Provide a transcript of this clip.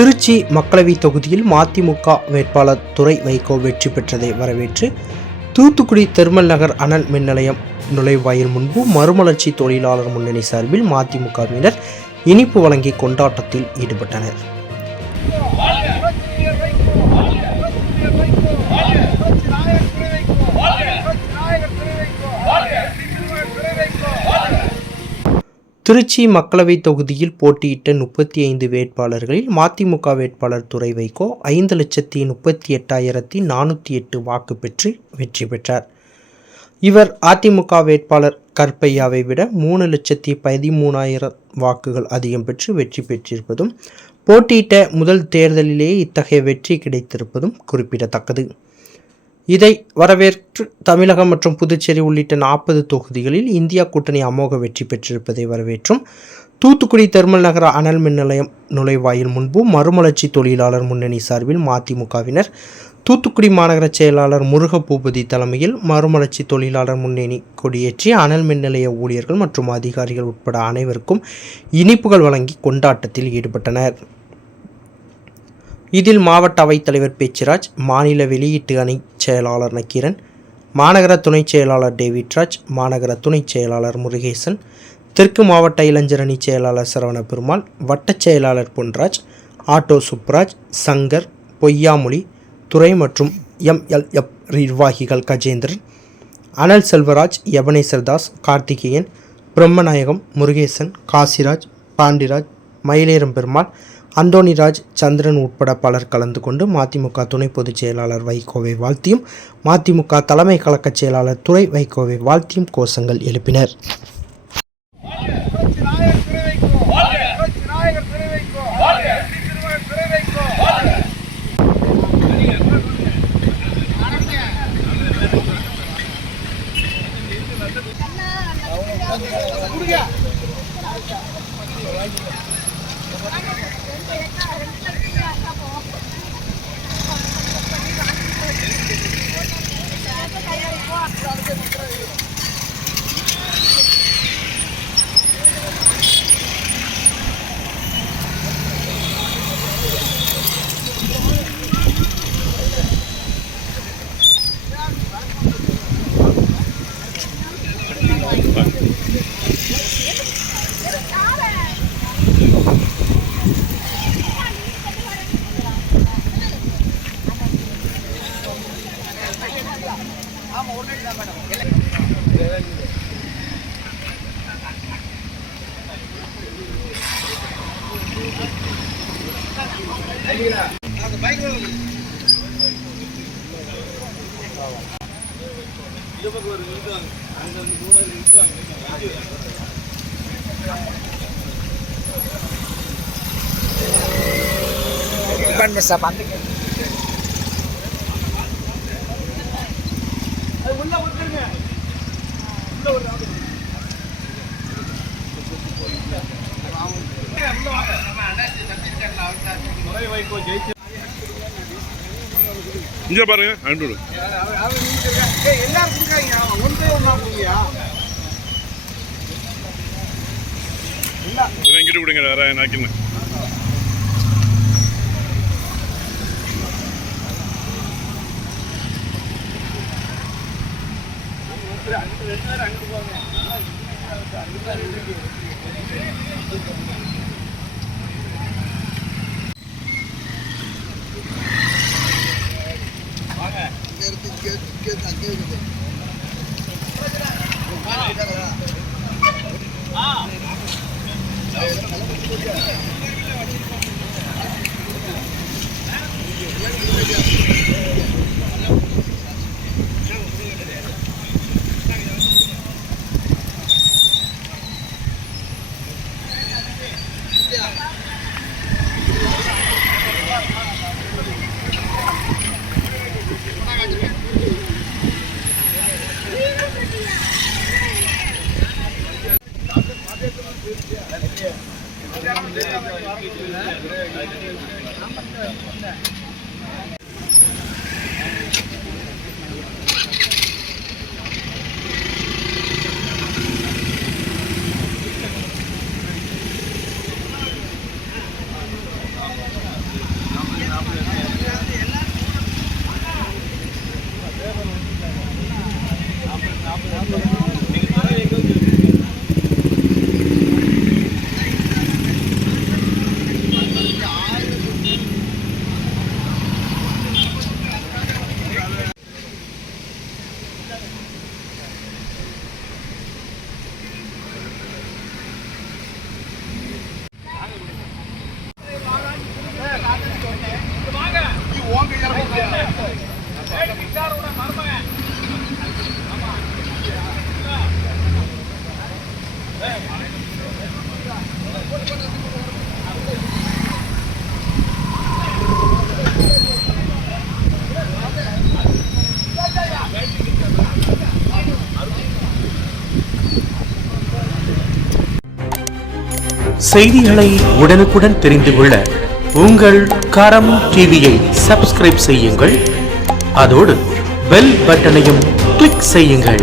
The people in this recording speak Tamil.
திருச்சி மக்களவை தொகுதியில் மதிமுக வேட்பாளர் துரை வைகோ வெற்றி பெற்றதை வரவேற்று தூத்துக்குடி தெர்மல் நகர் அனல் மின் நிலையம் நுழைவாயில் முன்பு மறுமலர்ச்சி தொழிலாளர் முன்னணி சார்பில் மதிமுகவினர் இனிப்பு வழங்கி கொண்டாட்டத்தில் ஈடுபட்டனர். திருச்சி மக்களவை தொகுதியில் போட்டியிட்ட 35 வேட்பாளர்களில் மதிமுக வேட்பாளர் துரை வைகோ 5,38,408 வாக்கு பெற்று வெற்றி பெற்றார். இவர் அதிமுக வேட்பாளர் கற்பையாவை விட 3,13,000 வாக்குகள் அதிகம் பெற்று வெற்றி பெற்றிருப்பதும், போட்டியிட்ட முதல் தேர்தலிலேயே இத்தகைய வெற்றி கிடைத்திருப்பதும் குறிப்பிடத்தக்கது. இதை வரவேற்று தமிழகம் மற்றும் புதுச்சேரி உள்ளிட்ட 40 தொகுதிகளில் இந்தியா கூட்டணி அமோக வெற்றி பெற்றிருப்பதை வரவேற்றும் தூத்துக்குடி தெர்மல் நகர அனல் மின் நிலையம் நுழைவாயில் முன்பு மறுமலர்ச்சி தொழிலாளர் முன்னணி சார்பில் மதிமுகவினர் தூத்துக்குடி மாநகர செயலாளர் முருக பூபதி தலைமையில் மறுமலர்ச்சி தொழிலாளர் முன்னணி கொடியேற்றி அனல் மின் நிலைய ஊழியர்கள் மற்றும் அதிகாரிகள் உட்பட அனைவருக்கும் இனிப்புகள் வழங்கி கொண்டாட்டத்தில் ஈடுபட்டனர். இதில் மாவட்ட அவைத்தலைவர் பேச்சிராஜ், மாநில வெளியீட்டு அணி செயலாளர் நக்கீரன், மாநகர துணைச் செயலாளர் டேவிட்ராஜ், மாநகர துணைச் செயலாளர் முருகேசன், தெற்கு மாவட்ட இளைஞர் அணி செயலாளர் சரவண பெருமாள், வட்டச் செயலாளர் பொன்ராஜ், ஆட்டோ சுப்ராஜ், சங்கர், பொய்யாமொழி, துறை மற்றும் MLF நிர்வாகிகள் கஜேந்திரன், அனல் செல்வராஜ், எபனேசர் தாஸ், கார்த்திகேயன், பிரம்மநாயகம், முருகேசன், காசிராஜ், பாண்டிராஜ், மயிலேறும் பெருமாள், அந்தோணிராஜ், சந்திரன் உட்பட பலர் கலந்து கொண்டு மதிமுக துணை பொதுச் செயலாளர் வைகோவை வாழ்த்தியும் மதிமுக தலைமை கழக செயலாளர் துரை வைகோவை வாழ்த்தியும் கோஷங்கள் எழுப்பினர். இங்க பாருங்க, அண்டூர் இங்கிட்டு கொடுங்க, வேற நாக்கின்னு செய்திகளை உடனுக்குடன் தெரிந்து கொள்ள உங்கள் கரம் டிவியை சப்ஸ்கிரைப் செய்யுங்கள். அதோடு பெல் பட்டனையும் கிளிக் செய்யுங்கள்.